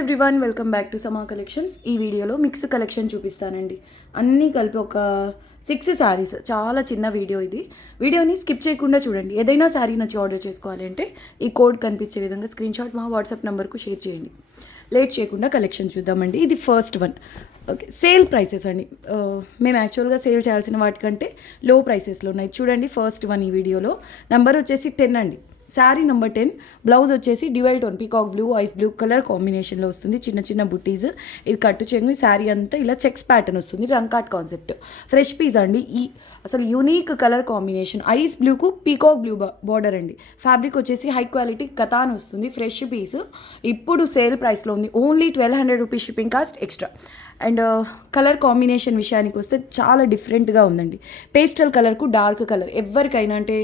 Everyone welcome back to సమా collections. ఈ వీడియోలో మిక్స్ కలెక్షన్ చూపిస్తానండి. అన్నీ కలిపి ఒక 6 శారీస్. చాలా చిన్న వీడియో ఇది. వీడియోని స్కిప్ చేయకుండా చూడండి. ఏదైనా శారీ నచ్చి ఆర్డర్ చేసుకోవాలి అంటే ఈ కోడ్ కనిపించే విధంగా స్క్రీన్ షాట్ మా వాట్సాప్ నెంబర్కు షేర్ చేయండి. లేట్ చేయకుండా కలెక్షన్ చూద్దామండి. ఇది first one. Okay, sale prices అండి. మేము యాక్చువల్గా సేల్ చేయాల్సిన వాటికంటే లో ప్రైసెస్లో ఉన్నాయి. చూడండి, ఫస్ట్ వన్ ఈ వీడియోలో నెంబర్ వచ్చేసి 10 అండి. శారీ నెంబర్ 10. బ్లౌజ్ వచ్చేసి dual tone peacock blue ice blue colour కాంబినేషన్లో వస్తుంది. చిన్న చిన్న బుట్టీస్. ఇది కట్టు చెంగు. శారీ అంతా ఇలా చెక్స్ ప్యాటర్న్ వస్తుంది. రంకాట్ కాన్సెప్ట్. ఫ్రెష్ పీస్ అండి. ఈ అసలు యూనిక్ కలర్ కాంబినేషన్. ఐస్ బ్లూకు పీకాక్ బ్లూ బార్డర్ అండి. ఫ్యాబ్రిక్ వచ్చేసి హై క్వాలిటీ కతాన్ వస్తుంది. Fresh piece. ఇప్పుడు సేల్ ప్రైస్లో ఉంది. Only 1200 rupees shipping cost extra. And colour combination విషయానికి వస్తే చాలా డిఫరెంట్గా ఉందండి. పేస్టల్ కలర్కు డార్క్ కలర్ ఎవరికైనా అంటే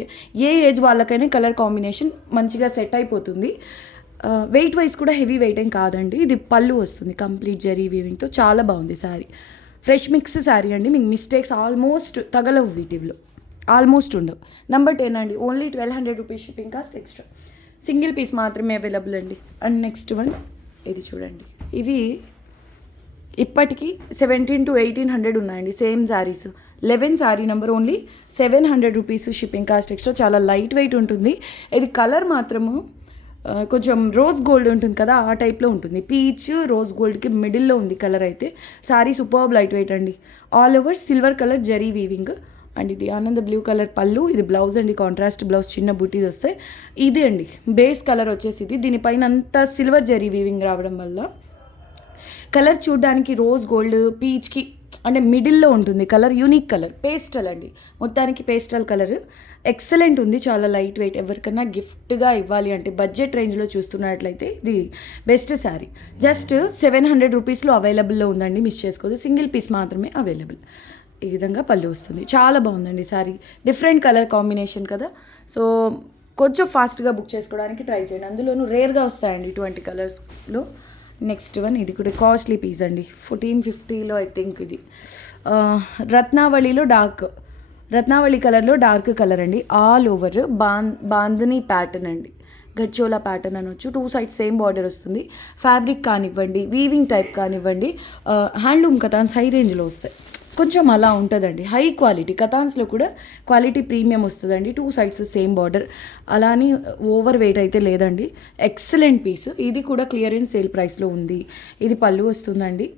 ఏ ఏజ్ వాళ్ళకైనా కలర్ కాంబినేషన్ మంచిగా సెట్ అయిపోతుంది. వెయిట్ వైజ్ కూడా హెవీ వెయిట్ ఏం కాదండి. ఇది పళ్ళు వస్తుంది కంప్లీట్ జరీ వీవింగ్తో. చాలా బాగుంది శారీ. ఫ్రెష్ మిక్స్ శారీ అండి. మీకు మిస్టేక్స్ ఆల్మోస్ట్ తగలవు వీటిలో. ఆల్మోస్ట్ ఉండవు. నెంబర్ 10 అండి. Only 1200 rupees shipping cost extra. Single piece మాత్రమే అవైలబుల్ అండి. అండ్ నెక్స్ట్ వన్ ఇది చూడండి. ఇవి ఇప్పటికీ 1700 to 1800 ఉన్నాయండి same sarees. 11 saree number. Only 700 rupees shipping cost extra. చాలా లైట్ వెయిట్ ఉంటుంది. ఇది కలర్ మాత్రము కొంచెం రోజ్ గోల్డ్ ఉంటుంది కదా, ఆ టైప్లో ఉంటుంది. పీచ్ రోజ్ గోల్డ్కి మిడిల్లో ఉంది కలర్ అయితే. శారీ సూపర్బ్ లైట్ వెయిట్ అండి. All over silver colour zari weaving. And ఇది ఆనంద బ్లూ కలర్ పళ్ళు. ఇది బ్లౌజ్ అండి. కాంట్రాస్ట్ బ్లౌజ్, చిన్న బుటీస్ వస్తాయి. ఇది అండి బేస్ కలర్ వచ్చేసి ఇది. దీనిపైన అంతా సిల్వర్ జరీ వీవింగ్ రావడం వల్ల కలర్ చూడడానికి రోజ్ గోల్డ్ పీచ్కి అంటే మిడిల్లో ఉంటుంది కలర్. Unique colour. పేస్టల్ అండి. మొత్తానికి పేస్టల్ కలర్ ఎక్సలెంట్ ఉంది. చాలా లైట్ వెయిట్. ఎవరికైనా గిఫ్ట్గా ఇవ్వాలి అంటే బడ్జెట్ రేంజ్లో చూస్తున్నట్లయితే ఇది బెస్ట్ శారీ. జస్ట్ 700 రూపీస్లో అవైలబుల్లో ఉందండి. మిస్ చేసుకోదు. సింగిల్ పీస్ మాత్రమే అవైలబుల్. ఈ విధంగా పళ్ళు వస్తుంది. చాలా బాగుందండి శారీ. డిఫరెంట్ కలర్ కాంబినేషన్ కదా, సో కొంచెం ఫాస్ట్గా బుక్ చేసుకోవడానికి ట్రై చేయండి. అందులోనూ రేర్గా వస్తాయండి ఇటువంటి కలర్స్లో. నెక్స్ట్ వన్ ఇది కూడా కాస్ట్లీ పీస్ అండి. 1450లో ఐ థింక్ ఇది. రత్నావళిలో రత్నావళి కలర్లో డార్క్ కలర్ అండి. ఆల్ ఓవర్ బాందని ప్యాటర్న్ అండి. గచ్చోలా ప్యాటర్న్ అనొచ్చు. 2 సైడ్స్ సేమ్ బార్డర్ వస్తుంది. ఫ్యాబ్రిక్ కానివ్వండి, వీవింగ్ టైప్ కానివ్వండి, హ్యాండ్లూమ్ కథాన్స్ హై రేంజ్లో వస్తాయి. కొంచెం అలా ఉంటుందండి. హై క్వాలిటీ కథాన్స్లో కూడా క్వాలిటీ ప్రీమియం వస్తుందండి. 2 సైడ్స్ సేమ్ బార్డర్. అలాని ఓవర్ వెయిట్ అయితే లేదండి. Excellent piece. ఇది కూడా క్లియరెన్స్ సేల్ ప్రైస్లో ఉంది. ఇది పళ్ళు వస్తుందండి.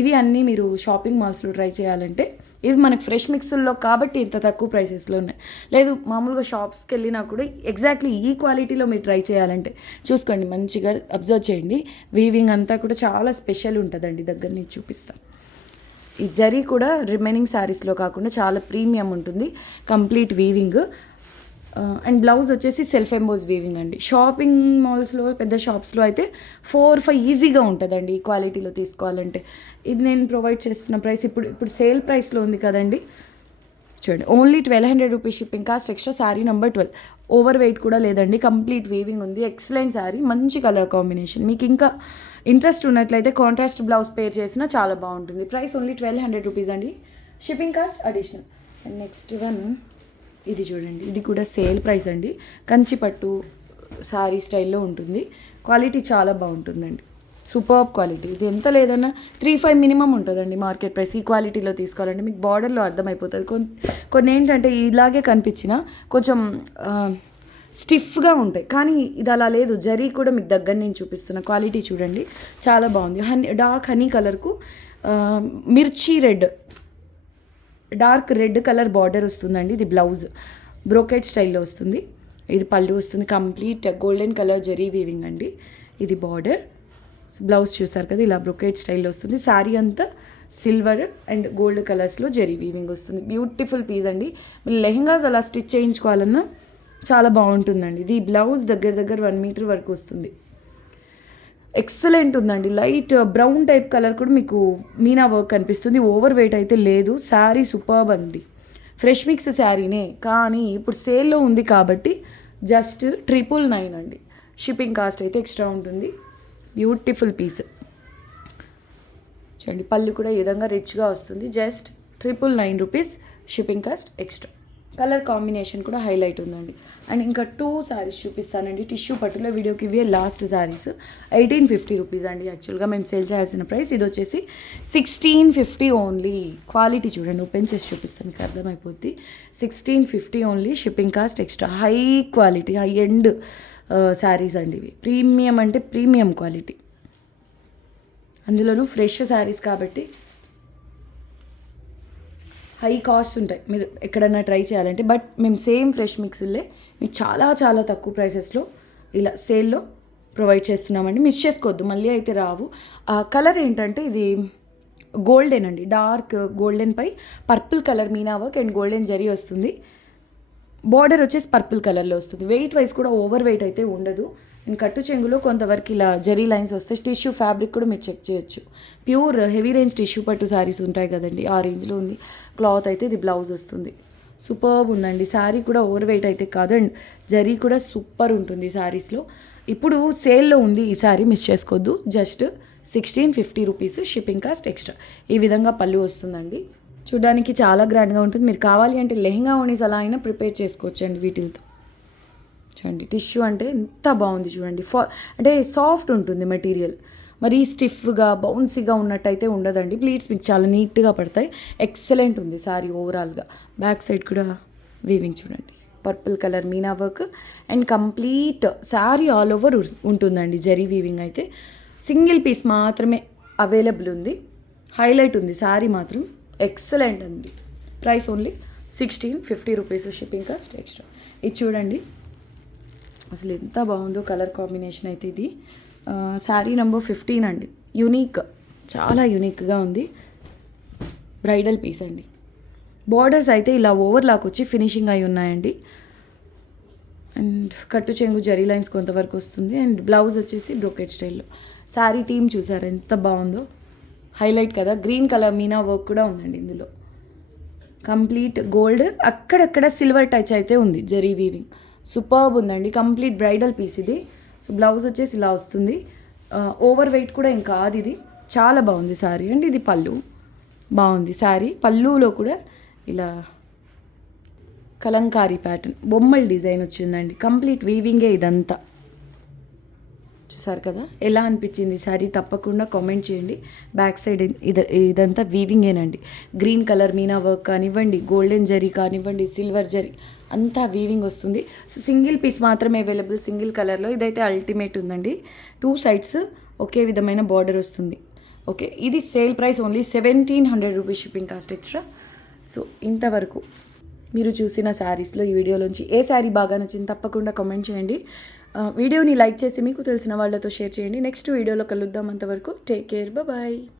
ఇవి అన్నీ మీరు షాపింగ్ మాల్స్లో ట్రై చేయాలంటే, ఇది మనకు ఫ్రెష్ మిక్స్ల్లో కాబట్టి ఇంత తక్కువ ప్రైసెస్లో ఉన్నాయి. లేదు మామూలుగా షాప్స్కి వెళ్ళినా కూడా ఎగ్జాక్ట్లీ ఈ క్వాలిటీలో మీరు ట్రై చేయాలంటే చూసుకోండి, మంచిగా అబ్జర్వ్ చేయండి. వీవింగ్ అంతా కూడా చాలా స్పెషల్ ఉంటుందండి. దగ్గర నుంచి చూపిస్తాను. ఈ జరీ కూడా రిమైనింగ్ శారీస్లో కాకుండా చాలా ప్రీమియం ఉంటుంది. Complete weaving. అండ్ బ్లౌజ్ వచ్చేసి సెల్ఫ్ ఎంబోస్ వీవింగ్ అండి. షాపింగ్ మాల్స్లో పెద్ద షాప్స్లో అయితే 4-5 ఈజీగా ఉంటుందండి ఈ క్వాలిటీలో తీసుకోవాలంటే. ఇది నేను ప్రొవైడ్ చేస్తున్న ప్రైస్ ఇప్పుడు సేల్ ప్రైస్లో ఉంది కదండి. చూడండి, only 1200 rupees shipping cost extra. Sari number 12. Over weight కూడా లేదండి. కంప్లీట్ వీవింగ్ ఉంది. ఎక్సలెంట్ శారీ. మంచి కలర్ కాంబినేషన్. మీకు ఇంకా ఇంట్రెస్ట్ ఉన్నట్లయితే కాంట్రాస్ట్ బ్లౌజ్ పేర్ చేసినా చాలా బాగుంటుంది. ప్రైస్ ఓన్లీ 1200 రూపీస్ అండి. Shipping cost additional. And next one ఇది చూడండి. ఇది కూడా సేల్ ప్రైస్ అండి. కంచిపట్టు శారీ స్టైల్లో ఉంటుంది. క్వాలిటీ చాలా బాగుంటుందండి. Superb quality. ఇది ఎంత లేదన్నా 3-5 మినిమం ఉంటుందండి మార్కెట్ ప్రైస్. ఈ క్వాలిటీలో తీసుకోవాలంటే మీకు బార్డర్లో అర్థమైపోతుంది. కొన్ని ఏంటంటే ఇలాగే కనిపించిన కొంచెం స్టిఫ్గా ఉంటాయి, కానీ ఇది అలా లేదు. జరీ కూడా మీకు దగ్గర నేను చూపిస్తున్న క్వాలిటీ చూడండి, చాలా బాగుంది. డార్క్ హనీ కలర్కు మిర్చి red, dark red colour border వస్తుందండి. ఇది బ్లౌజ్ బ్రోకెట్ స్టైల్లో వస్తుంది. ఇది పళ్ళు వస్తుంది. Complete golden colour zari weaving అండి. ఇది బార్డర్. బ్లౌజ్ చూసారు కదా, ఇలా బ్రోకెట్ స్టైల్లో వస్తుంది. శారీ అంతా సిల్వర్ అండ్ గోల్డ్ కలర్స్లో జరీ వీవింగ్ వస్తుంది. బ్యూటిఫుల్ పీస్ అండి. మీరు లెహెంగాస్ అలా స్టిచ్ చేయించుకోవాలన్నా చాలా బాగుంటుందండి. ఇది బ్లౌజ్ దగ్గర 1 మీటర్ వరకు వస్తుంది. ఎక్సలెంట్ ఉందండి. లైట్ బ్రౌన్ టైప్ కలర్ కూడా మీకు మీనా వర్క్ కనిపిస్తుంది. ఓవర్ వెయిట్ అయితే లేదు. శారీ సూపర్బ్ అండి. ఫ్రెష్ మిక్స్ శారీనే, కానీ ఇప్పుడు సేల్లో ఉంది కాబట్టి జస్ట్ 999 అండి. షిప్పింగ్ కాస్ట్ అయితే ఎక్స్ట్రా ఉంటుంది. Beautiful piece. చూడండి, పళ్ళు కూడా ఈ విధంగా రిచ్గా వస్తుంది. Just 999 rupees shipping cost extra. Colour combination కూడా హైలైట్ ఉందండి. అండ్ ఇంకా 2 శారీస్ చూపిస్తానండి. టిష్యూ పట్టులో వీడియోకి ఇవే లాస్ట్ శారీస్. 1850 రూపీస్ అండి. యాక్చువల్గా మేము సేల్ చేయాల్సిన ప్రైస్ ఇది వచ్చేసి 1650 ఓన్లీ. క్వాలిటీ చూడండి, ఓపెన్ చేసి చూపిస్తాను మీకు అర్థమైపోద్ది. 1650 only, shipping cost extra. High quality, high end saris అండి ఇవి. ప్రీమియం అంటే ప్రీమియం క్వాలిటీ, అందులోనూ ఫ్రెష్ శారీస్ కాబట్టి హై కాస్ట్ ఉంటాయి మీరు ఎక్కడన్నా ట్రై చేయాలంటే. బట్ మేము సేమ్ ఫ్రెష్ మిక్స్లే మీకు చాలా చాలా తక్కువ ప్రైసెస్లో ఇలా సేల్లో ప్రొవైడ్ చేస్తున్నామండి. మిస్ చేసుకోవద్దు, మళ్ళీ అయితే రావు. కలర్ ఏంటంటే ఇది గోల్డెన్ అండి, డార్క్ గోల్డెన్ పై purple colour meena work and golden zari వస్తుంది. బార్డర్ వచ్చేసి పర్పుల్ కలర్లో వస్తుంది. వెయిట్ వైజ్ కూడా ఓవర్ వెయిట్ అయితే ఉండదు. అండ్ కట్టు చెంగులో కొంతవరకు ఇలా జరీ లైన్స్ వస్తాయి. టిష్యూ ఫ్యాబ్రిక్ కూడా మీరు చెక్ చేయొచ్చు. ప్యూర్ హెవీ రేంజ్ టిష్యూ పట్టు శారీస్ ఉంటాయి కదండి, ఆ రేంజ్లో ఉంది. క్లాత్ అయితే ఇది బ్లౌజ్ వస్తుంది. సూపర్బ్ ఉందండి. శారీ కూడా ఓవర్ వెయిట్ అయితే కాదు. అండ్ జరీ కూడా సూపర్ ఉంటుంది శారీస్లో. ఇప్పుడు సేల్లో ఉంది ఈ శారీ, మిస్ చేసుకోవద్దు. Just 1650 rupees, shipping cost extra. ఈ విధంగా పళ్ళు వస్తుందండి. చూడడానికి చాలా గ్రాండ్గా ఉంటుంది. మీరు కావాలి అంటే లెహంగా ఓనీస్ అలా అయినా ప్రిపేర్ చేసుకోవచ్చండి వీటితో. చూడండి టిష్యూ అంటే ఎంత బాగుంది చూడండి. అంటే సాఫ్ట్ ఉంటుంది మెటీరియల్, మరీ స్టిఫ్గా బౌన్సీగా ఉన్నట్టయితే ఉండదండి. ప్లీట్స్ మీకు చాలా నీట్గా పడతాయి. ఎక్సలెంట్ ఉంది శారీ ఓవరాల్గా. బ్యాక్ సైడ్ కూడా వీవింగ్ చూడండి, purple colour meena work and complete sari all over ఉంటుందండి జరీ వీవింగ్. అయితే సింగిల్ పీస్ మాత్రమే అవైలబుల్ ఉంది. హైలైట్ ఉంది శారీ మాత్రం, ఎక్సలెంట్ అండి. Price only 1650 rupees, shipping cost extra. ఇది చూడండి అసలు ఎంత బాగుందో కలర్ కాంబినేషన్ అయితే. ఇది శారీ నెంబర్ 15 అండి. యూనిక్, చాలా యూనిక్గా ఉంది. బ్రైడల్ పీస్ అండి. బార్డర్స్ అయితే ఇలా ఓవర్లాక్ వచ్చి ఫినిషింగ్ అయి ఉన్నాయండి. అండ్ కట్టు చెంగు జరీ లైన్స్ కొంతవరకు వస్తుంది. అండ్ బ్లౌజ్ వచ్చేసి బ్రోకెట్ స్టైల్లో. శారీ థీమ్ చూసారు ఎంత బాగుందో, హైలైట్ కదా. గ్రీన్ కలర్ మీనా వర్క్ కూడా ఉందండి ఇందులో. కంప్లీట్ గోల్డ్, అక్కడక్కడ సిల్వర్ టచ్ అయితే ఉంది జరీ వీవింగ్. సూపర్బ్ ఉందండి. కంప్లీట్ బ్రైడల్ పీస్ ఇది. సో బ్లౌజ్ వచ్చేసి ఇలా వస్తుంది. ఓవర్ వెయిట్ కూడా ఇంకా కాదు ఇది. చాలా బాగుంది శారీ. అండ్ ఇది పళ్ళు బాగుంది శారీ. పళ్ళులో కూడా ఇలా కలంకారీ ప్యాటర్న్ బొమ్మల డిజైన్ వచ్చిందండి. కంప్లీట్ వీవింగే ఇదంతా. చూసారు కదా ఎలా అనిపించింది శారీ? తప్పకుండా కామెంట్ చేయండి. బ్యాక్ సైడ్ ఇదంతా వీవింగేనండి. గ్రీన్ కలర్ మీనా వర్క్ కానివ్వండి, గోల్డెన్ జరీ కానివ్వండి, సిల్వర్ జరీ అంతా వీవింగ్ వస్తుంది. సో సింగిల్ పీస్ మాత్రమే అవైలబుల్ సింగిల్ కలర్లో. ఇదైతే అల్టిమేట్ ఉందండి. 2 సైడ్స్ ఒకే విధమైన బార్డర్ వస్తుంది. ఓకే, ఇది sale price only 1700 rupees, shipping cost extra. So ఇంతవరకు మీరు చూసిన శారీస్లో ఈ వీడియోలోంచి ఏ శారీ బాగా నచ్చింది తప్పకుండా కామెంట్ చేయండి. వీడియోని లైక్ చేసి మీకు తెలిసిన వాళ్ళతో షేర్ చేయండి. నెక్స్ట్ వీడియోలో కలుద్దాం. అంతవరకు టేక్ కేర్, బాయ్.